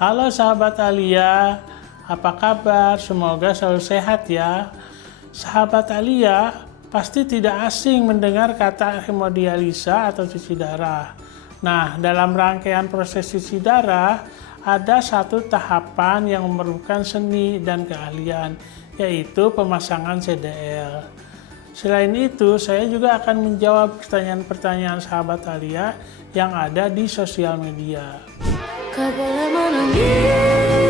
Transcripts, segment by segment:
Halo sahabat Alia, apa kabar? Semoga selalu sehat ya. Sahabat Alia, pasti tidak asing mendengar kata hemodialisa atau cuci darah. Nah, dalam rangkaian proses cuci darah, ada satu tahapan yang memerlukan seni dan keahlian, yaitu pemasangan CDL. Selain itu, saya juga akan menjawab pertanyaan-pertanyaan sahabat Alia yang ada di sosial media. Kau boleh menangis.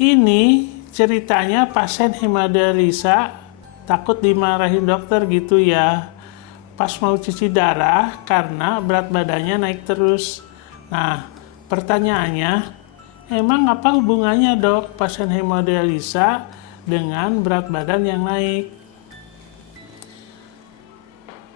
Ini ceritanya pasien hemodialisa takut dimarahin dokter gitu ya. Pas mau cuci darah karena berat badannya naik terus. Nah, pertanyaannya, emang apa hubungannya dok pasien hemodialisa dengan berat badan yang naik?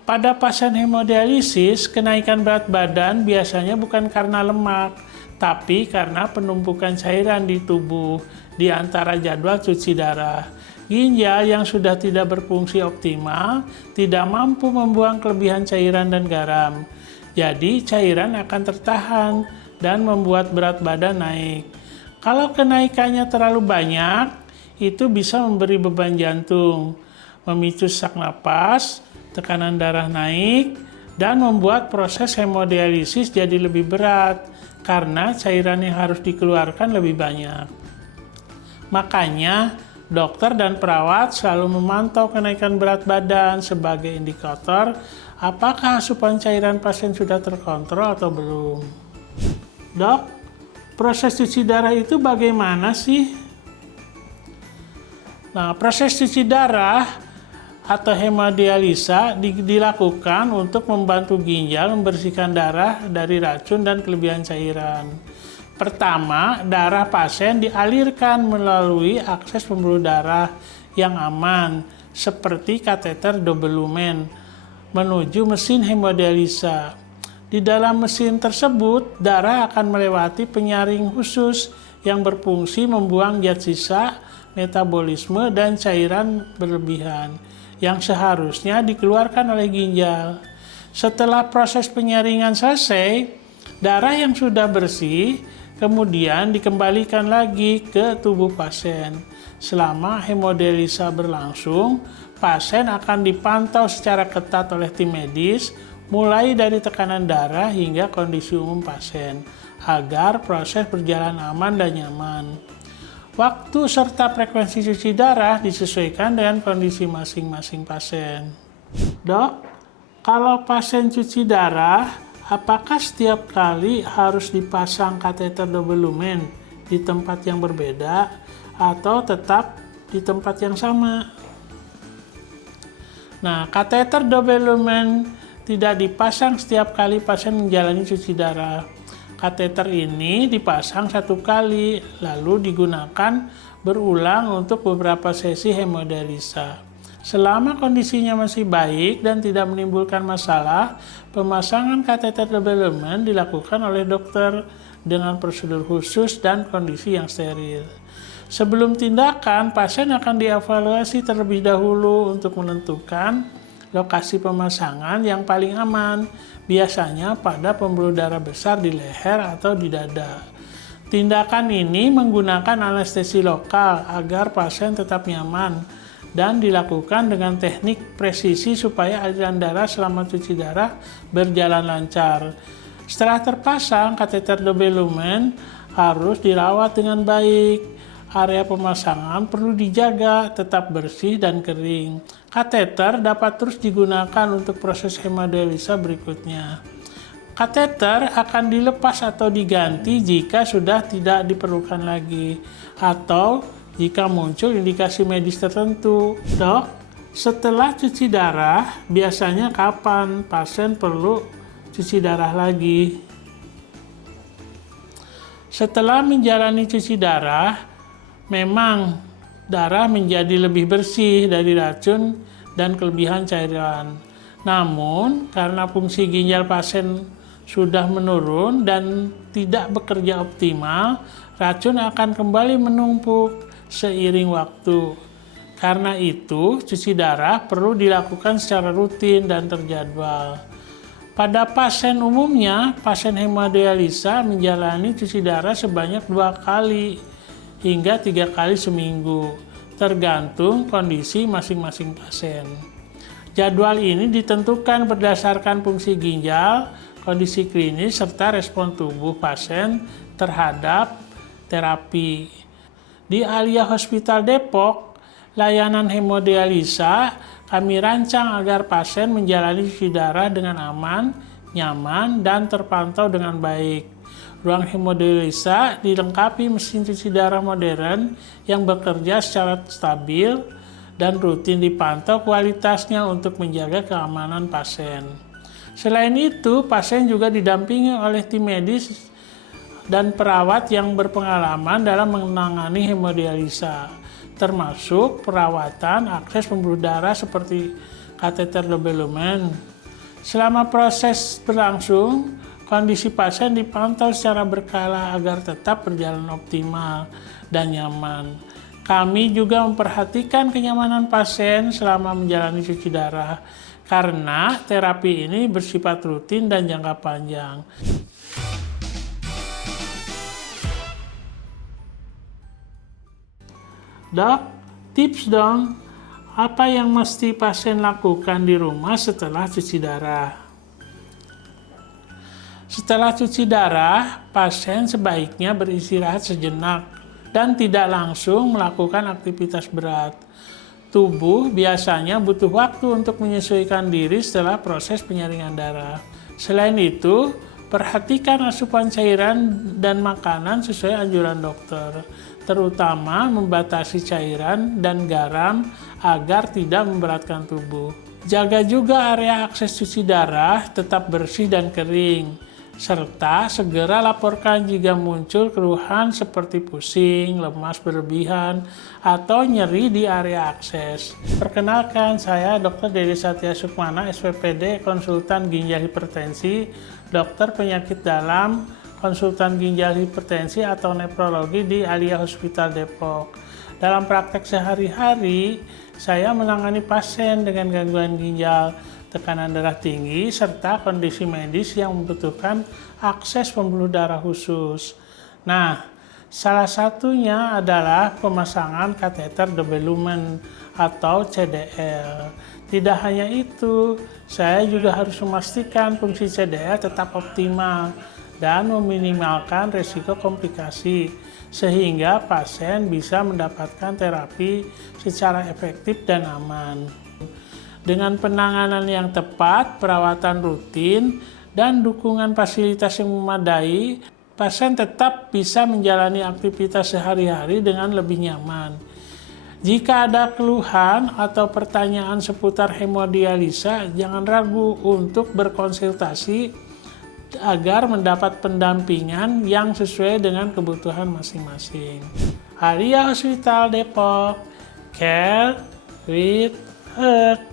Pada pasien hemodialisis, kenaikan berat badan biasanya bukan karena lemak, tapi karena penumpukan cairan di tubuh di antara jadwal cuci darah. Ginjal yang sudah tidak berfungsi optimal tidak mampu membuang kelebihan cairan dan garam. Jadi cairan akan tertahan dan membuat berat badan naik. Kalau kenaikannya terlalu banyak, itu bisa memberi beban jantung, memicu sesak napas, tekanan darah naik, dan membuat proses hemodialisis jadi lebih berat karena cairan yang harus dikeluarkan lebih banyak. Makanya, dokter dan perawat selalu memantau kenaikan berat badan sebagai indikator apakah asupan cairan pasien sudah terkontrol atau belum. Dok, proses cuci darah itu bagaimana sih? Nah, proses cuci darah atau hemodialisa dilakukan untuk membantu ginjal membersihkan darah dari racun dan kelebihan cairan. Pertama, darah pasien dialirkan melalui akses pembuluh darah yang aman, seperti kateter double lumen, menuju mesin hemodialisa. Di dalam mesin tersebut, darah akan melewati penyaring khusus yang berfungsi membuang zat sisa, metabolisme, dan cairan berlebihan yang seharusnya dikeluarkan oleh ginjal. Setelah proses penyaringan selesai, darah yang sudah bersih kemudian dikembalikan lagi ke tubuh pasien. Selama hemodialisa berlangsung, pasien akan dipantau secara ketat oleh tim medis, mulai dari tekanan darah hingga kondisi umum pasien, agar proses berjalan aman dan nyaman. Waktu serta frekuensi cuci darah disesuaikan dengan kondisi masing-masing pasien. Dok, kalau pasien cuci darah, apakah setiap kali harus dipasang kateter double lumen di tempat yang berbeda atau tetap di tempat yang sama? Nah, kateter double lumen tidak dipasang setiap kali pasien menjalani cuci darah. Kateter ini dipasang satu kali, lalu digunakan berulang untuk beberapa sesi hemodialisa. Selama kondisinya masih baik dan tidak menimbulkan masalah, pemasangan kateter double lumen dilakukan oleh dokter dengan prosedur khusus dan kondisi yang steril. Sebelum tindakan, pasien akan dievaluasi terlebih dahulu untuk menentukan lokasi pemasangan yang paling aman, biasanya pada pembuluh darah besar di leher atau di dada. Tindakan ini menggunakan anestesi lokal agar pasien tetap nyaman dan dilakukan dengan teknik presisi supaya aliran darah selama cuci darah berjalan lancar. Setelah terpasang, kateter double lumen harus dirawat dengan baik. Area pemasangan perlu dijaga tetap bersih dan kering. Kateter dapat terus digunakan untuk proses hemodialisa berikutnya. Kateter akan dilepas atau diganti jika sudah tidak diperlukan lagi atau jika muncul indikasi medis tertentu. Dok, setelah cuci darah, biasanya kapan pasien perlu cuci darah lagi? Setelah menjalani cuci darah, memang darah menjadi lebih bersih dari racun dan kelebihan cairan. Namun, karena fungsi ginjal pasien sudah menurun dan tidak bekerja optimal, racun akan kembali menumpuk seiring waktu. Karena itu, cuci darah perlu dilakukan secara rutin dan terjadwal. Pada pasien umumnya, pasien hemodialisa menjalani cuci darah sebanyak 2 kali hingga 3 kali seminggu, tergantung kondisi masing-masing pasien. Jadwal ini ditentukan berdasarkan fungsi ginjal, kondisi klinis, serta respon tubuh pasien terhadap terapi. Di Alia Hospital Depok, layanan hemodialisa kami rancang agar pasien menjalani cuci darah dengan aman, nyaman, dan terpantau dengan baik. Ruang hemodialisa dilengkapi mesin cuci darah modern yang bekerja secara stabil dan rutin dipantau kualitasnya untuk menjaga keamanan pasien. Selain itu, pasien juga didampingi oleh tim medis dan perawat yang berpengalaman dalam menangani hemodialisa, termasuk perawatan akses pembuluh darah seperti kateter double lumen. Selama proses berlangsung, kondisi pasien dipantau secara berkala agar tetap berjalan optimal dan nyaman. Kami juga memperhatikan kenyamanan pasien selama menjalani cuci darah, karena terapi ini bersifat rutin dan jangka panjang. Dok, tips dong, apa yang mesti pasien lakukan di rumah setelah cuci darah? Setelah cuci darah, pasien sebaiknya beristirahat sejenak dan tidak langsung melakukan aktivitas berat. Tubuh biasanya butuh waktu untuk menyesuaikan diri setelah proses penyaringan darah. Selain itu, perhatikan asupan cairan dan makanan sesuai anjuran dokter, terutama membatasi cairan dan garam agar tidak memberatkan tubuh. Jaga juga area akses cuci darah tetap bersih dan kering, serta segera laporkan jika muncul keluhan seperti pusing, lemas berlebihan, atau nyeri di area akses. Perkenalkan, saya Dr. Dede Satya Sukmana, SPPD, konsultan ginjal hipertensi, dokter penyakit dalam, konsultan ginjal hipertensi atau nefrologi di Alia Hospital Depok. Dalam praktek sehari-hari, saya menangani pasien dengan gangguan ginjal, tekanan darah tinggi, serta kondisi medis yang membutuhkan akses pembuluh darah khusus. Nah, salah satunya adalah pemasangan kateter double lumen atau CDL. Tidak hanya itu, saya juga harus memastikan fungsi CDL tetap optimal dan meminimalkan risiko komplikasi, sehingga pasien bisa mendapatkan terapi secara efektif dan aman. Dengan penanganan yang tepat, perawatan rutin, dan dukungan fasilitas yang memadai, pasien tetap bisa menjalani aktivitas sehari-hari dengan lebih nyaman. Jika ada keluhan atau pertanyaan seputar hemodialisa, jangan ragu untuk berkonsultasi agar mendapat pendampingan yang sesuai dengan kebutuhan masing-masing. Alia Hospital Depok, Care with Heart.